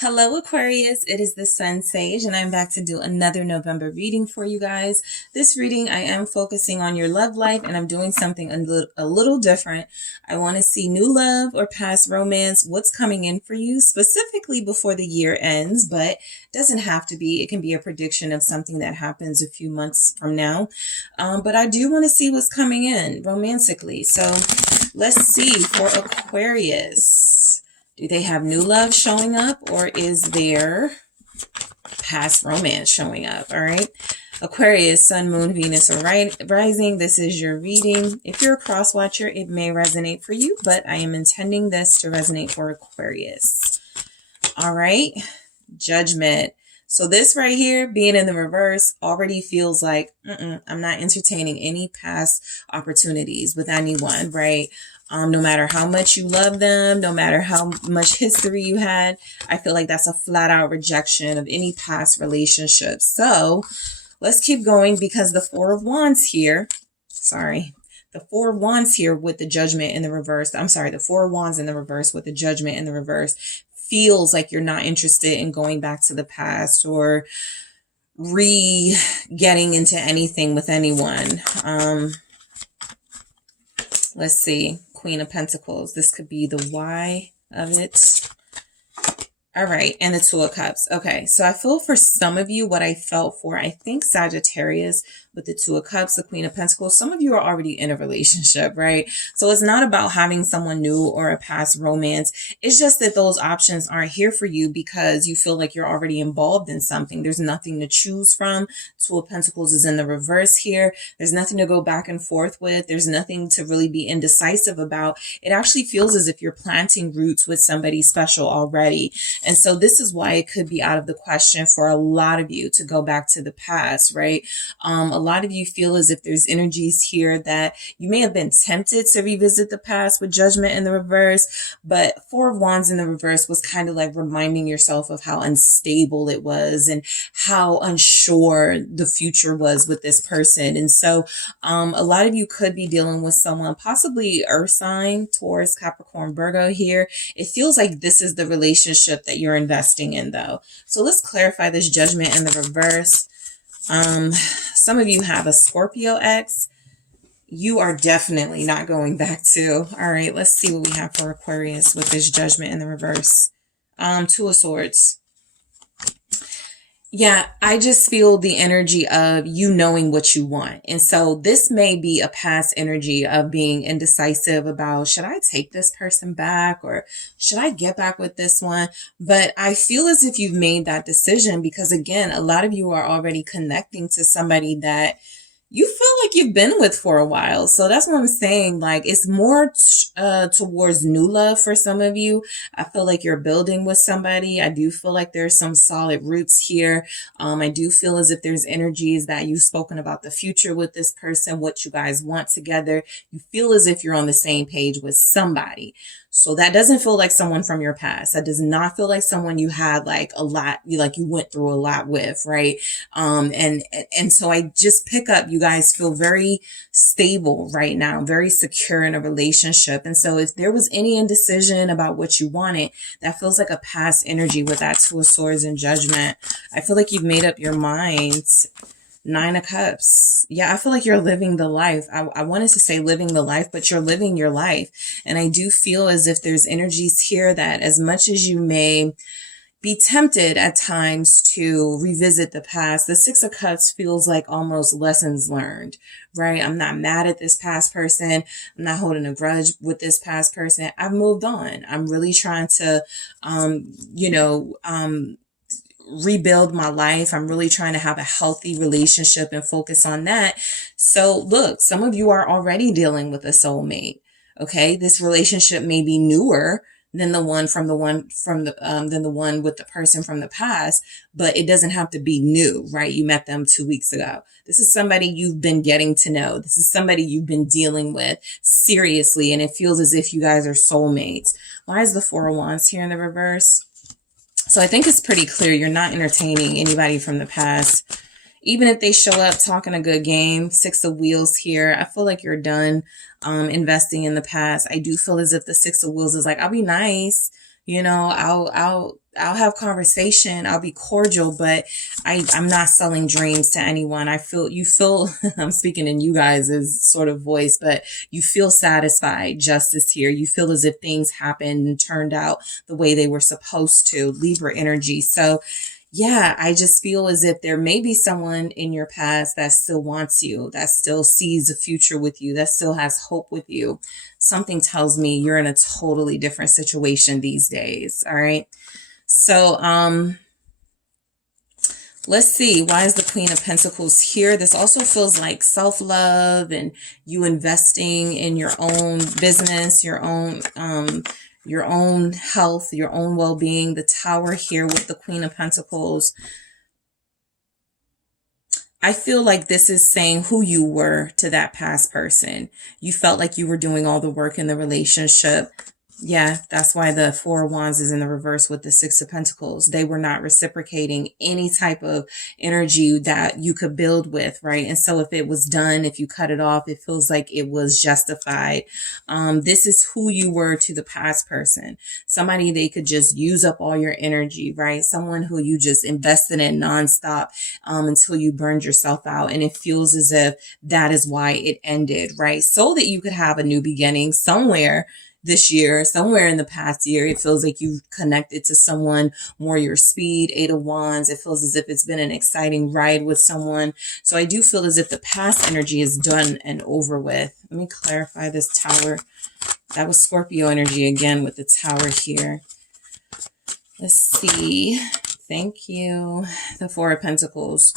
Hello, Aquarius. It is the SunSage, and I'm back to do another November reading for you guys. This reading, I am focusing on your love life, and I'm doing something a little different. I want to see new love or past romance, what's coming in for you, specifically before the year ends, but it doesn't have to be. It can be a prediction of something that happens a few months from now. But I do want to see what's coming in romantically. So let's see for Aquarius. Do they have new love showing up, or is there past romance showing up? All right. Aquarius, Sun, Moon, Venus, or rising. This is your reading. If you're a cross watcher, it may resonate for you, but I am intending this to resonate for Aquarius. All right. Judgment. So this right here, being in the reverse, already feels like I'm not entertaining any past opportunities with anyone, right? No matter how much you love them, no matter how much history you had, I feel like that's a flat out rejection of any past relationships. So let's keep going, because the Four of Wands here, the Four of Wands here with the Judgment in the reverse. The Four of Wands in the reverse with the Judgment in the reverse feels like you're not interested in going back to the past or getting into anything with anyone. Let's see. Queen of Pentacles. This could be the why of it. All right. And the Two of Cups. Okay. So I feel for some of you what I felt for, I think, Sagittarius with the Two of Cups, the Queen of Pentacles. Some of you are already in a relationship, right? So it's not about having someone new or a past romance. It's just that those options aren't here for you because you feel like you're already involved in something. There's nothing to choose from. Two of Pentacles is in the reverse here. There's nothing to go back and forth with. There's nothing to really be indecisive about. It actually feels as if you're planting roots with somebody special already. And so this is why it could be out of the question for a lot of you to go back to the past, right? A lot of you feel as if there's energies here that you may have been tempted to revisit the past with Judgment in the reverse, but Four of Wands in the reverse was kind of like reminding yourself of how unstable it was and how unsure the future was with this person. And so a lot of you could be dealing with someone, possibly Earth sign, Taurus, Capricorn, Virgo here. It feels like this is the relationship that you're investing in, though. So let's clarify this Judgment in the reverse. Some of you have a Scorpio ex. You are definitely not going back to. All right, let's see what we have for Aquarius with this Judgment in the reverse. Two of Swords. Yeah, I just feel the energy of you knowing what you want. And so this may be a past energy of being indecisive about, should I take this person back or should I get back with this one? But I feel as if you've made that decision because, again, a lot of you are already connecting to somebody that you feel like you've been with for a while. So that's what I'm saying. Like, it's more towards new love for some of you. I feel like you're building with somebody. I do feel like there's some solid roots here. I do feel as if there's energies that you've spoken about the future with this person, what you guys want together. You feel as if you're on the same page with somebody. So that doesn't feel like someone from your past. That does not feel like someone you had like a lot, you went through a lot with, right? And so I just pick up, you guys feel very stable right now, very secure in a relationship. And so if there was any indecision about what you wanted, that feels like a past energy with that Two of Swords and Judgment. I feel like you've made up your mind. Nine of Cups. Yeah, I feel like you're living the life. I wanted to say living the life, but you're living your life. And I do feel as if there's energies here that as much as you may be tempted at times to revisit the past, the Six of Cups feels like almost lessons learned, right? I'm not mad at this past person. I'm not holding a grudge with this past person. I've moved on. I'm really trying to, rebuild my life. I'm really trying to have a healthy relationship and focus on that. So look, some of you are already dealing with a soulmate. Okay. This relationship may be newer than the one than the one with the person from the past, but it doesn't have to be new, right? You met them 2 weeks ago. This is somebody you've been getting to know. This is somebody you've been dealing with seriously. And it feels as if you guys are soulmates. Why is the Four of Wands here in the reverse? So I think it's pretty clear you're not entertaining anybody from the past. Even if they show up talking a good game, Six of Wheels here, I feel like you're done investing in the past. I do feel as if the Six of Wheels is like, I'll be nice. You know, I'll have conversation. I'll be cordial, but I'm not selling dreams to anyone. You feel, I'm speaking in you guys' sort of voice, but you feel satisfied. Justice here. You feel as if things happened and turned out the way they were supposed to. Libra energy. So yeah, I just feel as if there may be someone in your past that still wants you, that still sees a future with you, that still has hope with you. Something tells me you're in a totally different situation these days. All right. So, let's see. Why is the Queen of Pentacles here? This also feels like self-love and you investing in your own business, your own health, your own well-being. The Tower here with the Queen of Pentacles. I feel like this is saying who you were to that past person. You felt like you were doing all the work in the relationship. Yeah, that's why the Four of Wands is in the reverse with the Six of Pentacles. They were not reciprocating any type of energy that you could build with, right? And so if it was done, if you cut it off, it feels like it was justified. This is who you were to the past person. Somebody they could just use up all your energy, right? Someone who you just invested in nonstop until you burned yourself out. And it feels as if that is why it ended, right? So that you could have a new beginning somewhere this year, somewhere in the past year. It feels like you've connected to someone more your speed. Eight of Wands. It feels as if it's been an exciting ride with someone. So I do feel as if the past energy is done and over with. Let me clarify this Tower. That was Scorpio energy again with the Tower here. Let's see. Thank you. The Four of Pentacles.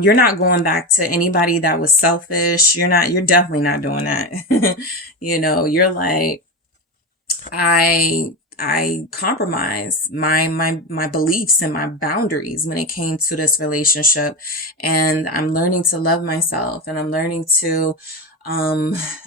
You're not going back to anybody that was selfish. You're definitely not doing that. You know, you're like, I compromised my beliefs and my boundaries when it came to this relationship. And I'm learning to love myself, and I'm learning to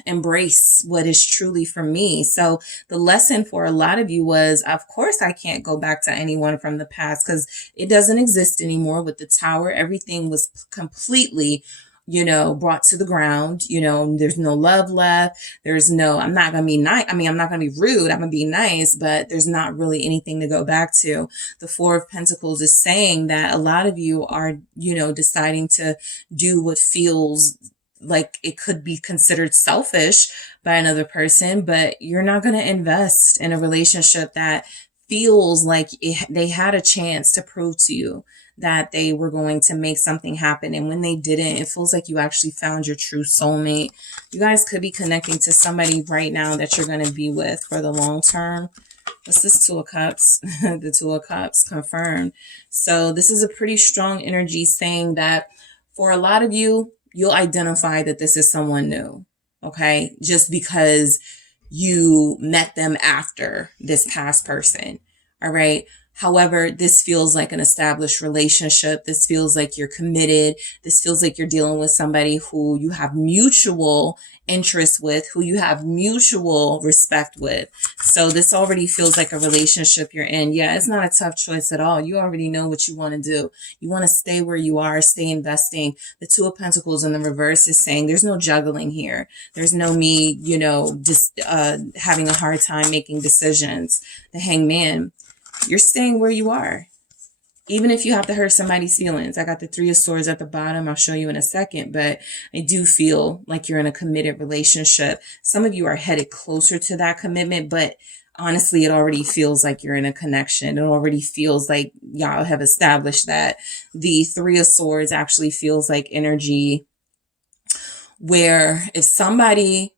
embrace what is truly for me. So the lesson for a lot of you was, of course, I can't go back to anyone from the past because it doesn't exist anymore. With the Tower, everything was completely, you know, brought to the ground. You know, there's no love left. There's no, I'm not going to be nice. I mean, I'm not going to be rude. I'm going to be nice, but there's not really anything to go back to. The Four of Pentacles is saying that a lot of you are, you know, deciding to do what feels like it could be considered selfish by another person, but you're not going to invest in a relationship that feels like they had a chance to prove to you that they were going to make something happen. And when they didn't, it feels like you actually found your true soulmate. You guys could be connecting to somebody right now that you're going to be with for the long term. What's this Two of Cups? The Two of Cups confirmed. So this is a pretty strong energy saying that for a lot of you, you'll identify that this is someone new. Okay. Just because you met them after this past person. All right. However, this feels like an established relationship. This feels like you're committed. This feels like you're dealing with somebody who you have mutual interest with, who you have mutual respect with. So this already feels like a relationship you're in. Yeah, it's not a tough choice at all. You already know what you want to do. You want to stay where you are, stay investing. The Two of Pentacles in the reverse is saying there's no juggling here. There's no me, you know, just having a hard time making decisions. The Hangman. You're staying where you are, even if you have to hurt somebody's feelings. I got the Three of Swords at the bottom. I'll show you in a second, but I do feel like you're in a committed relationship. Some of you are headed closer to that commitment, but honestly, it already feels like you're in a connection. It already feels like y'all have established that. The Three of Swords actually feels like energy where if somebody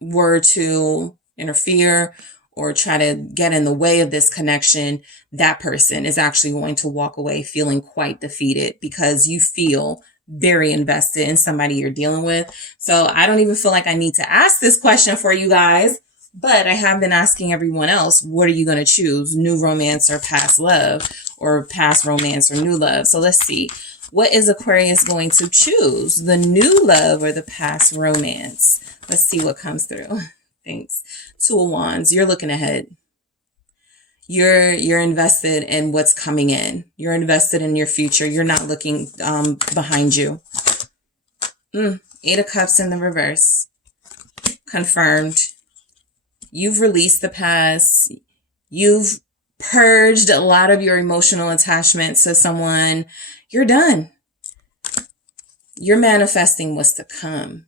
were to interfere or try to get in the way of this connection, that person is actually going to walk away feeling quite defeated because you feel very invested in somebody you're dealing with. So I don't even feel like I need to ask this question for you guys, but I have been asking everyone else, what are you going to choose? New romance or past love, or past romance or new love? So let's see. What is Aquarius going to choose? The new love or the past romance? Let's see what comes through. Thanks. Two of Wands. You're looking ahead. You're invested in what's coming in. You're invested in your future. You're not looking behind you. Eight of Cups in the reverse. Confirmed. You've released the past. You've purged a lot of your emotional attachment to someone. You're done. You're manifesting what's to come.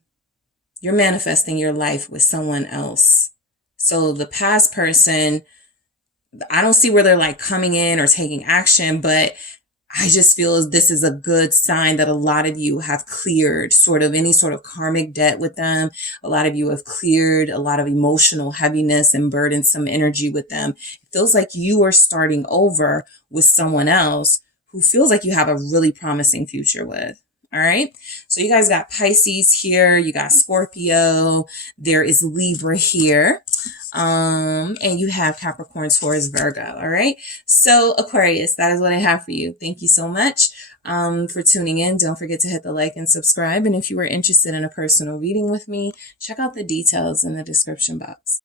You're manifesting your life with someone else. So the past person, I don't see where they're like coming in or taking action, but I just feel as this is a good sign that a lot of you have cleared sort of any sort of karmic debt with them. A lot of you have cleared a lot of emotional heaviness and burdensome energy with them. It feels like you are starting over with someone else who feels like you have a really promising future with. All right. So you guys got Pisces here. You got Scorpio. There is Libra here. And you have Capricorn, Taurus, Virgo. All right. So Aquarius, that is what I have for you. Thank you so much, for tuning in. Don't forget to hit the like and subscribe. And if you are interested in a personal reading with me, check out the details in the description box.